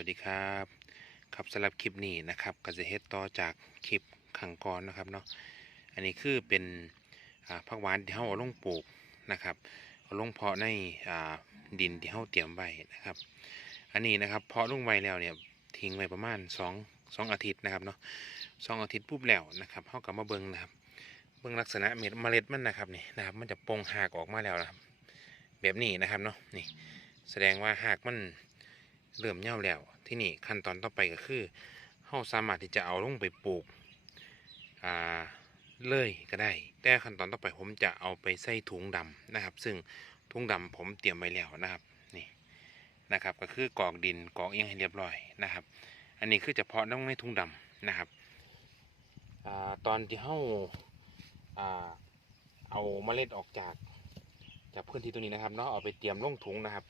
วัสดีครับ ครับสำหรับคลิปนี้นะครับก็จะเฮ็ดต่อจากคลิปขังก่อนนะครับเนาะอันนี้คือเป็นผักหวานที่เฮาเอาลงปลูกนะครับเอาลงเพาะในดินที่เฮาเตรียมไว้นะครับ อันนี้นะครับเพาะลงไว้แล้วเนี่ยทิ้งไว้ประมาณ2 2อาทิตย์นะครับเนาะสองอาทิตย์ปุ๊บแล้วนะครับเฮาก็มาเบิ่งนะครับ เบิ่งลักษณะเม็ดเมล็ดมันนะครับนี่นะครับ มันจะโปงหากออกมาแล้วนะครับ แบบนี้นะครับเนาะนี่แสดงว่าหากมัน เริ่มเน่าแล้ว ที่นี่ขั้นตอนต่อไปก็คือเฮาสามารถที่จะเอาลงไปปลูกอ่าเลยก็ได้ แต่ขั้นตอนต่อไปผมจะเอาไปใส่ถุงดำนะครับ ซึ่งถุงดำผมเตรียมไว้แล้วนะครับนี่นะครับ ก็คือกอกดินกอกเอียงให้เรียบร้อยนะครับ อันนี้คือเฉพาะต้องในถุงดำนะครับอตอนที่เฮาอาเอาเมล็ดออกจากจากพื้นที่ตรงนี้นะครับเนาะเอาไปเตรียมลงถุงนะครับ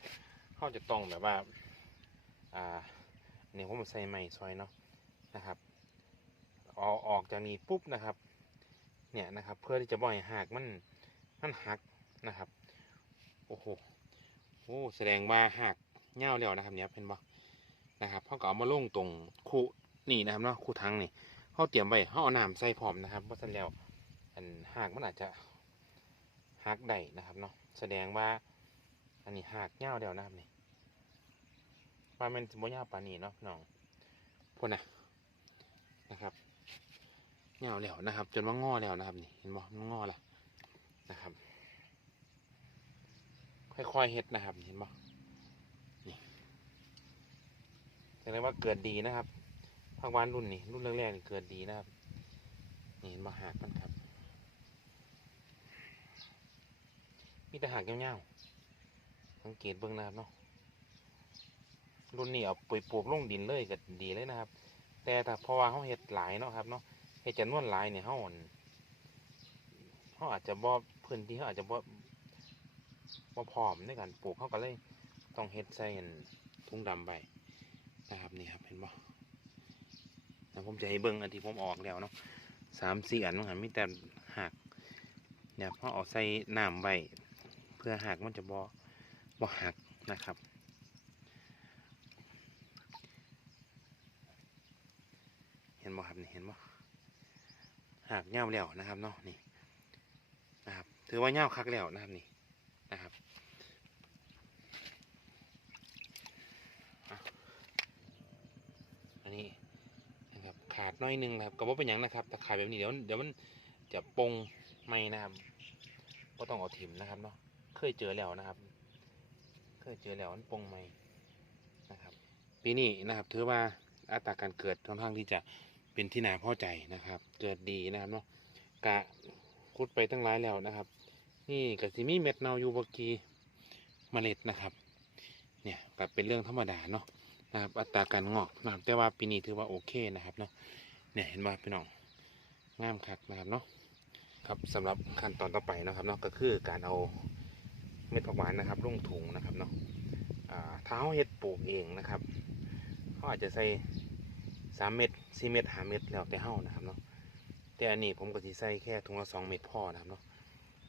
เขาจะต้องแบบว่า อ่าเนี่ยผมใส่ไม้ซอยเนาะนะครับเอาออกจากนี้ปุ๊บนะครับ เนี่ยนะครับ เพื่อที่จะบ่อยหักมันมันหักนะครับโอ้โหโอ้แสดงว่าหักเง่าแล้วนะครับเนี่ยเป็นบ่นะครับเขาก็เอามาลงตรงคู่นี่นะครับเนาะคู่ทั้งนี่เขาเตรียมไว้เขาเอาน้ำใส่พร้อมนะครับเพราะฉะนั้นแล้วอันหักมันอาจจะหักได้นะครับเนาะแสดงว่าอันนี้หักเง่าเดียวนะครับนี่ ว่ามันสมมติยาวปานนี้เนาะพี่น้องพูดนะนะครับเงาแล้วนะครับ จนว่างอแล้วนะครับ นี่เห็นบ่มันงอแล้วนะครับ ค่อยๆเฮ็ดนะครับเห็นบ่นี่แสดงว่าเกิดดีนะครับพักวานรุ่นนี้รุ่นแรกๆนี่เกิดดีนะครับนี่เห็นบ่หักมันครับมีแต่หากเงาวๆสังเกตเบื้องนะครับเนาะ รุ่นนี้เอาไปปลูกลงดินเลยก็ดีเลยนะครับ แต่ถ้าเพราะว่าเขาเห็ดหลายเนาะครับเนาะเห็ดจำนวนหลายเนี่ยเขาอ่อนเขาอาจจะบ่พื้นที่เขาอาจจะบ่บ่พร้อมในการปลูกเขาก็เลยต้องเห็ดใส่อันถุงดำไปนะครับนี่ครับเห็นบ่แล้วผมจะให้เบิ้งอันที่ผมออกแล้วเนาะสามสี่อันมันหันมีแต่หักเนี่ยพอเอาใส่น้ำไว้เพื่อหักมันจะบ่บ่หักนะครับ เห็น บ่ครับนี่เห็นบ่หักเงาแล้วนะครับเนาะนี่นะครับ ถือว่าเงาคักแล้วนะครับนี่นะครับอันนี้นะครับขาดน้อยหนึงนะครับก็บ่เป็นหยังนะครับแต่ขาดแบบนี้เดี๋ยวเดี๋ยวมันจะปงไม่นะครับก็ต้องเอาถิ่มนะครับเนาะเคยเจอแล้วนะครับ เคยเจอแล้วมันปงไม่นะครับปีนี้นะครับถือว่าอัตราการเกิดค่อนข้างที่จะ เป็นที่นาพ่อใจนะครับ เกิดดีนะครับเนาะกะคุดไปตั้งหลายแล้วนะครับ นี่กะสิมีเม็ดเนาอยู่บกีเมล็ดนะครับ เนี่ยก็เป็นเรื่องธรรมดาเนาะนะครับ อัตราการงอกนะครับแต่ว่าปีนี้ถือว่าโอเคนะครับเนาะเนี่ยเห็นว่าพี่น้องงามคักนะครับเนาะครับสำหรับขั้นตอนต่อไปนะครับเนาะก็คือการเอาเม็ดผักหวานนะครับลงถุงนะครับเนาะอ่าถ้าเขาเฮ็ดปลูกเองนะครับเขาอาจจะใส่ สามเม็ดสี่เม็ดห้าเม็ดแล้วแต่เฮานะครับเนาะแต่อันนี้ผมก็สิใส่แค่ถุงละสองเม็ดพอนะครับเนาะ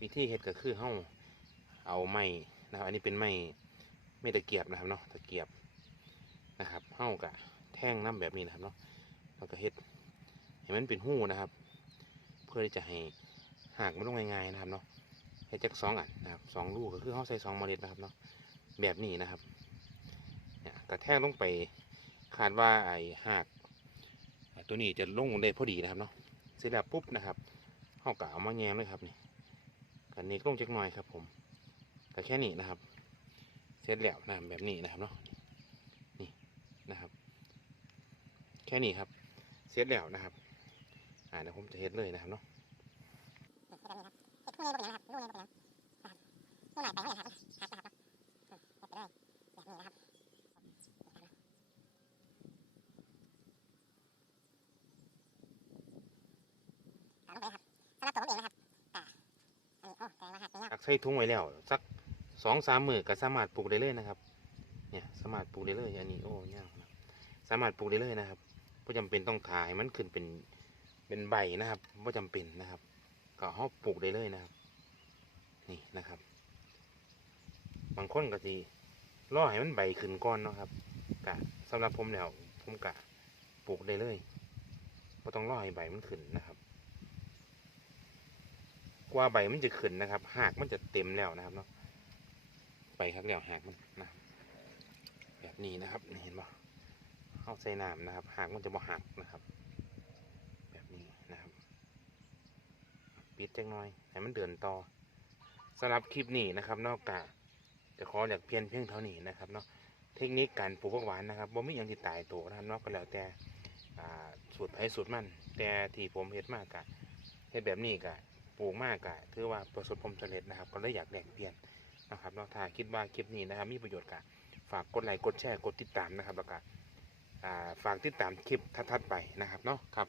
วิธีเฮ็ดก็คือเฮาเอาไม้นะครับ อันนี้เป็นไม้ไม้ตะเกียบนะครับเนาะตะเกียบนะครับเฮากะแท่งน้ำแบบนี้นะครับเนาะแล้วก็เฮ็ดให้มันเป็นหู้นะครับ เพื่อที่จะให้หากมันลงง่ายๆนะครับเนาะให้จักสองอันนะครับสองลูกก็คือเขาใส่สองเมล็ดนะครับเนาะแบบนี้นะครับเนี่ยกระแทกลงไปคาดว่าไอ้หาก ตัวนี้จะลงได้พอดีนะครับเนาะเสร็จแล้วปุ๊บนะครับเขากะเอามาแยงเลยครับนี่กันนี้ลงจักหน่อยครับ ผมก็แค่นี้นะครับ เสร็จแล้วนะแบบนี้นะครับเนาะนี่นะครับ แค่นี้ครับ เสร็จแล้วนะครับ อ่าเดี๋ยวผมจะเฮ็ดเลยนะครับเนาะเห็ดทุ่งเลยบ่เป็นหยังนะครับลูกเลยบ่เป็นหยังนะครับลูกน่อยไปเขาเลยครับหักนะครับเห็ดไปเลยแบบนี้นะครับเอาลงไปครับสำหรับตัวผมเองนะครับอ่าอันนี้โอ้แสดงว่าหักไปแล้ว อักใส่ถุงไว้แล้วสักสองสามมือก็สามารถปลูกได้เลยนะครับ เนี่ยสามารถปลูกได้เลยอันนี้โอ้ยากนะสามารถปลูกได้เลยนะครับไม่จำเป็นต้องถ่ายมันขึ้นเป็นเป็นใบนะครับไม่จำเป็นนะครับ ก็เขาปลูกได้เลยนะครับ นี่นะครับ บางคนก็สิรอให้มันใบขึ้นก่อนเนาะครับกะสำหรับผมแล้วผมกะปลูกได้เลยบ่ต้องรอให้ใบมันขึ้นนะครับ ว่าใบมันจะขึ้นนะครับ หากมันจะเต็มแล้วนะครับเนาะใบครับแล้วหากมันนะแบบนี้นะครับเห็นบ่เข้าใส่น้ำนะครับ หากมันจะบ่หักนะครับ แบบนี้นะครับ ปิดจังน่อยให้มันเดินต่อสำหรับคลิปนี้นะครับ นอกจากจะขออยากเพียนเพียงเท่านี้นะครับเนาะเทคนิคการปลูกผักหวานนะครับบ่มีอย่างที่ตายตัวนะครับนอกก็แล้วแต่สูตรไผสูตรมันแต่ที่ผมเฮ็ดมากกะเฮ็ดแบบนี้กะ ปลูกมากกะถือว่าประสบความสำเร็จนะครับ ก็เลยอยากแลกเปลี่ยนนะครับเนาะถ้าคิดว่าคลิปนี้นะครับ มีประโยชน์กะฝากกดไลค์กดแชร์กดติดตามนะครับแล้วก็ฝากติดตามคลิปทัดๆไปนะครับเนาะครับ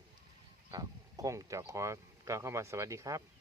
คงจะขอกล่าวคำว่าสวัสดีครับ